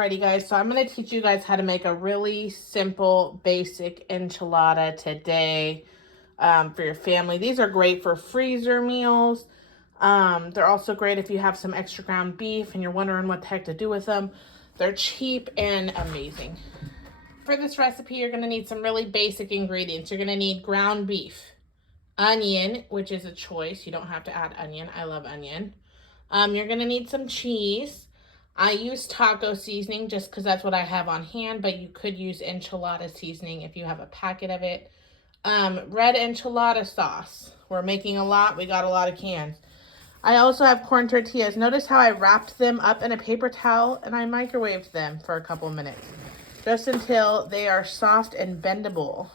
Alrighty guys, so I'm going to teach you guys how to make a really simple, basic enchilada today for your family. These are great for freezer meals. They're also great if you have some extra ground beef and you're wondering what the heck to do with them. They're cheap and amazing. For this recipe, you're going to need some really basic ingredients. You're going to need ground beef, onion, which is a choice. You don't have to add onion. I love onion. You're going to need some cheese. I use taco seasoning just because that's what I have on hand, but you could use enchilada seasoning if you have a packet of it. Red enchilada sauce. We're making a lot. We got a lot of cans. I also have corn tortillas. Notice how I wrapped them up in a paper towel and I microwaved them for a couple minutes, just until they are soft and bendable.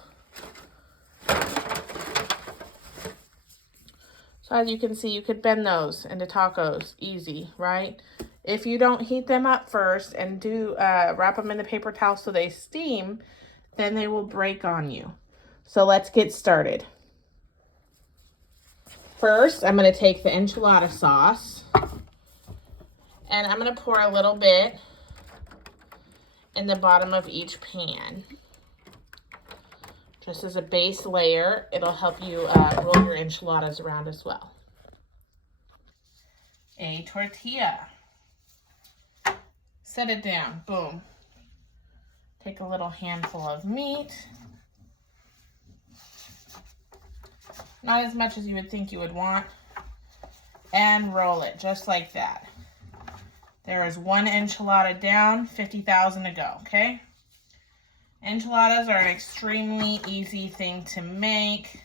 So as you can see, you could bend those into tacos easy, right? If you don't heat them up first and wrap them in the paper towel so they steam, then they will break on you. So let's get started. First, I'm going to take the enchilada sauce and I'm going to pour a little bit in the bottom of each pan. Just as a base layer, it'll help you roll your enchiladas around as well. A tortilla. Set it down, boom. Take a little handful of meat. Not as much as you would think you would want. And roll it just like that. There is one enchilada down, 50,000 to go, okay? Enchiladas are an extremely easy thing to make,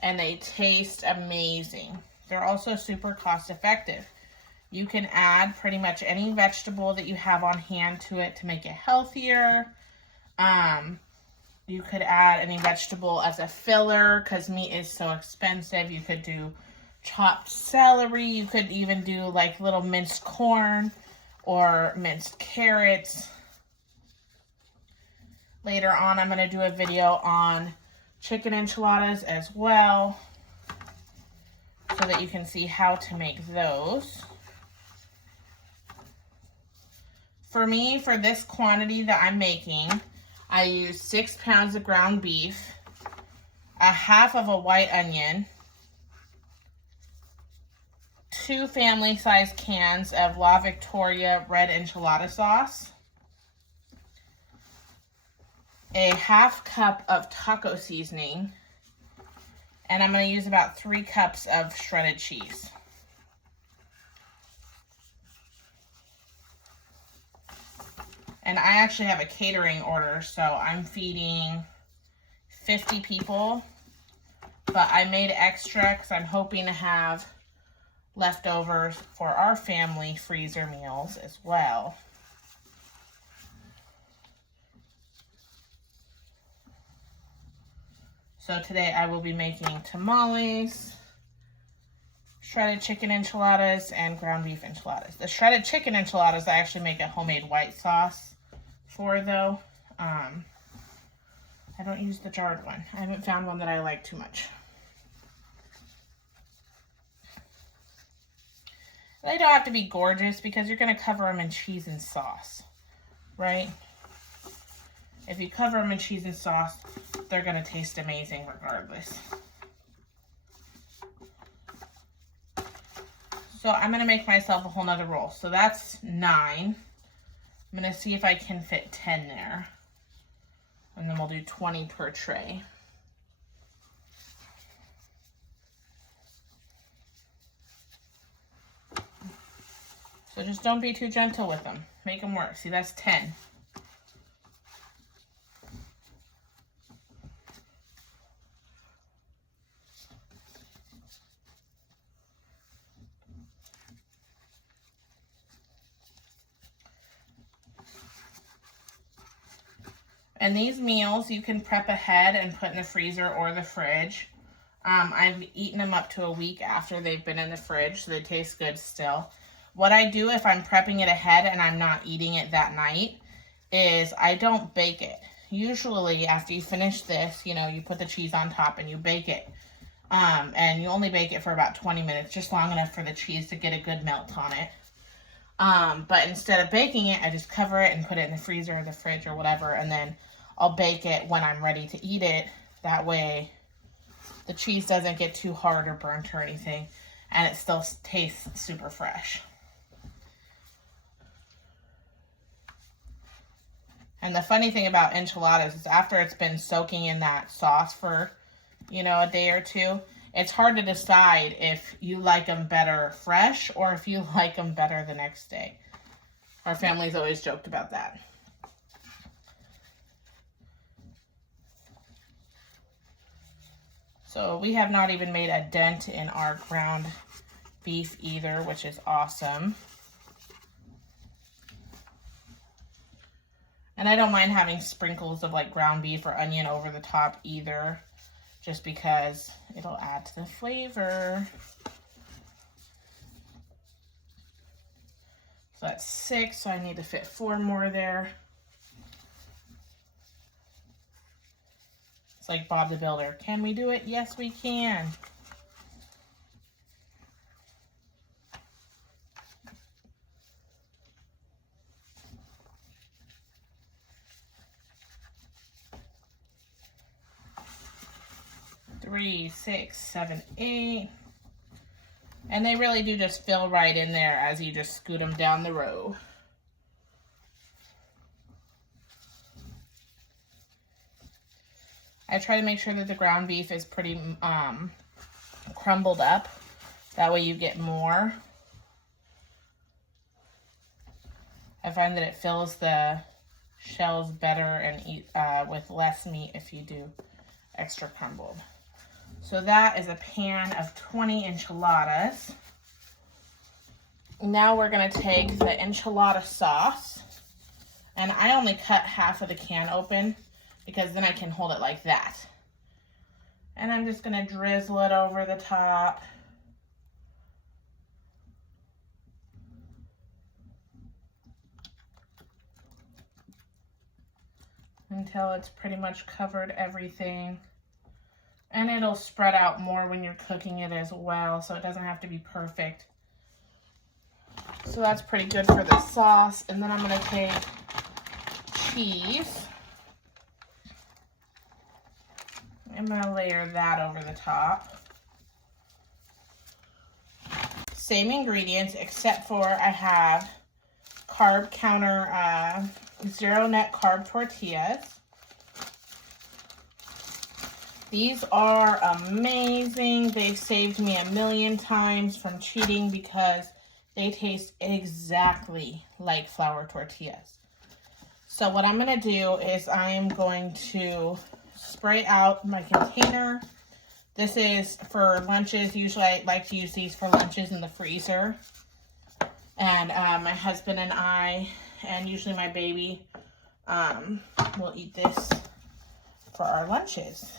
and they taste amazing. They're also super cost effective. You can add pretty much any vegetable that you have on hand to it to make it healthier. You could add any vegetable as a filler because meat is so expensive. You could do chopped celery. You could even do like little minced corn or minced carrots. Later on, I'm going to do a video on chicken enchiladas as well, so that you can see how to make those. For me, for this quantity that I'm making, I use 6 pounds of ground beef, a half of a white onion, 2 family-sized cans of La Victoria red enchilada sauce, a half cup of taco seasoning, and I'm going to use about 3 cups of shredded cheese. And I actually have a catering order, so I'm feeding 50 people, but I made extra because I'm hoping to have leftovers for our family freezer meals as well. So today I will be making tamales, shredded chicken enchiladas, and ground beef enchiladas. The shredded chicken enchiladas I actually make a homemade white sauce for, though. I don't use the jarred one. I haven't found one that I like too much. They don't have to be gorgeous because you're going to cover them in cheese and sauce, right? If you cover them in cheese and sauce, they're going to taste amazing regardless. So I'm going to make myself a whole nother roll. So that's 9. I'm going to see if I can fit 10 there. And then we'll do 20 per tray. So just don't be too gentle with them. Make them work. See, that's 10. And these meals you can prep ahead and put in the freezer or the fridge. I've eaten them up to a week after they've been in the fridge, so they taste good still. What I do if I'm prepping it ahead and I'm not eating it that night is I don't bake it. Usually after you finish this, you put the cheese on top and you bake it. And you only bake it for about 20 minutes, just long enough for the cheese to get a good melt on it. But instead of baking it, I just cover it and put it in the freezer or the fridge or whatever, and then I'll bake it when I'm ready to eat it. That way the cheese doesn't get too hard or burnt or anything, and it still tastes super fresh. And the funny thing about enchiladas is after it's been soaking in that sauce for, you know, a day or two, it's hard to decide if you like them better fresh or if you like them better the next day. Our family's always joked about that. So we have not even made a dent in our ground beef either, which is awesome. And I don't mind having sprinkles of like ground beef or onion over the top either, just because it'll add to the flavor. So that's 6, so I need to fit 4 more there. It's like Bob the Builder. Can we do it? Yes, we can. Three, 6, 7, 8. And they really do just fill right in there as you just scoot them down the row. I try to make sure that the ground beef is pretty crumbled up. That way you get more. I find that it fills the shells better and with less meat if you do extra crumbled. So that is a pan of 20 enchiladas. Now we're going to take the enchilada sauce, and I only cut half of the can open because then I can hold it like that. And I'm just going to drizzle it over the top. Until it's pretty much covered everything. And it'll spread out more when you're cooking it as well, so it doesn't have to be perfect. So that's pretty good for the sauce. And then I'm going to take cheese. I'm going to layer that over the top. Same ingredients, except for I have carb counter, 0 net carb tortillas. These are amazing. They've saved me a million times from cheating because they taste exactly like flour tortillas. So what I'm going to do is I am going to spray out my container. This is for lunches. Usually I like to use these for lunches in the freezer. And my husband and I, and usually my baby, will eat this for our lunches.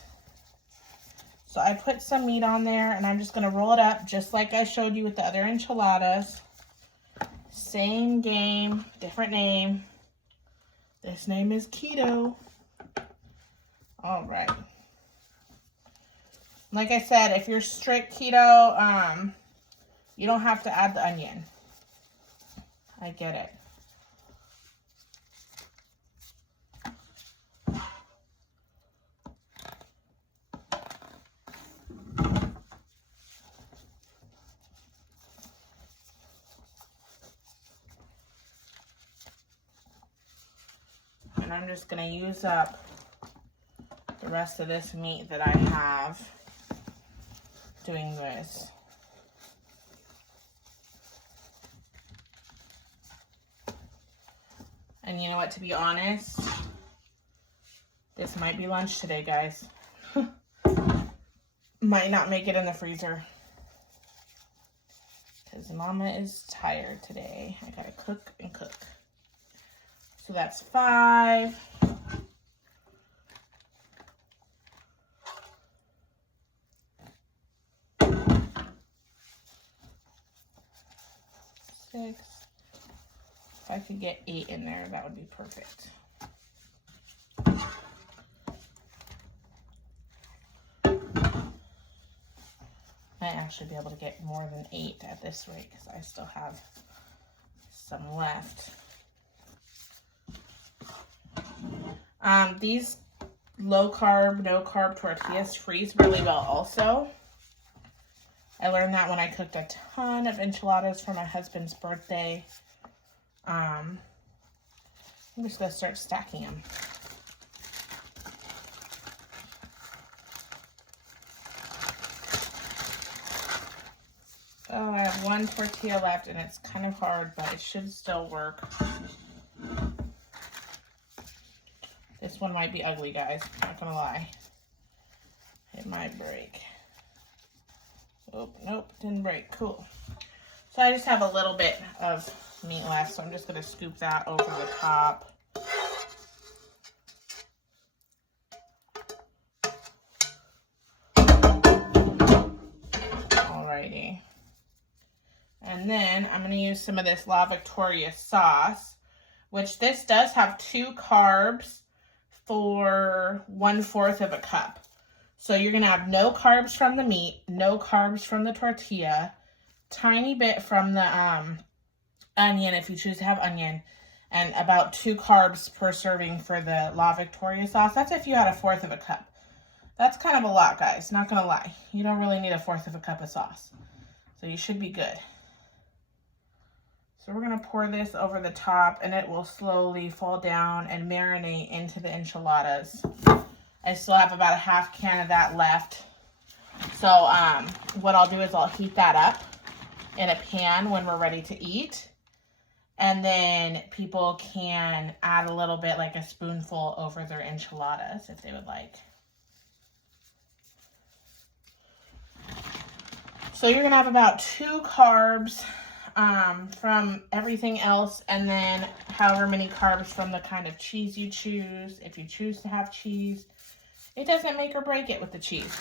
So I put some meat on there, and I'm just going to roll it up just like I showed you with the other enchiladas. Same game, different name. This name is Keto. All right. Like I said, if you're strict keto, you don't have to add the onion. I get it. And I'm just going to use up the rest of this meat that I have doing this. And you know what, to be honest, this might be lunch today, guys. Might not make it in the freezer. Because Mama is tired today. I gotta cook and cook. So that's 5. Six. If I could get 8 in there, that would be perfect. Might actually be able to get more than 8 at this rate because I still have some left. These low carb, no carb tortillas freeze really well also. I learned that when I cooked a ton of enchiladas for my husband's birthday. I'm just gonna start stacking them. Oh, I have one tortilla left and it's kind of hard, but it should still work. This one might be ugly, guys. Not gonna lie. It might break. Oh, nope, didn't break. Cool. So I just have a little bit of meat left, so I'm just gonna scoop that over the top. Alrighty. And then I'm gonna use some of this La Victoria sauce, which this does have 2 carbs for 1/4 of a cup. So you're gonna have no carbs from the meat, no carbs from the tortilla, tiny bit from the onion if you choose to have onion, and about 2 carbs per serving for the La Victoria sauce. That's if you had 1/4 of a cup. That's kind of a lot, guys, not gonna lie. You don't really need 1/4 of a cup of sauce. So you should be good. So we're gonna pour this over the top and it will slowly fall down and marinate into the enchiladas. I still have about a half can of that left. So what I'll do is I'll heat that up in a pan when we're ready to eat. And then people can add a little bit, like a spoonful, over their enchiladas if they would like. So you're gonna have about 2 carbs from everything else, and then however many carbs from the kind of cheese you choose. If you choose to have cheese, it doesn't make or break it with the cheese.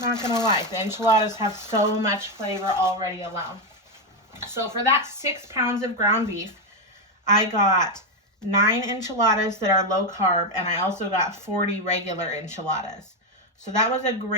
Not gonna lie, the enchiladas have so much flavor already alone. So for that 6 pounds of ground beef, I got 9 enchiladas that are low carb, and I also got 40 regular enchiladas. So that was a great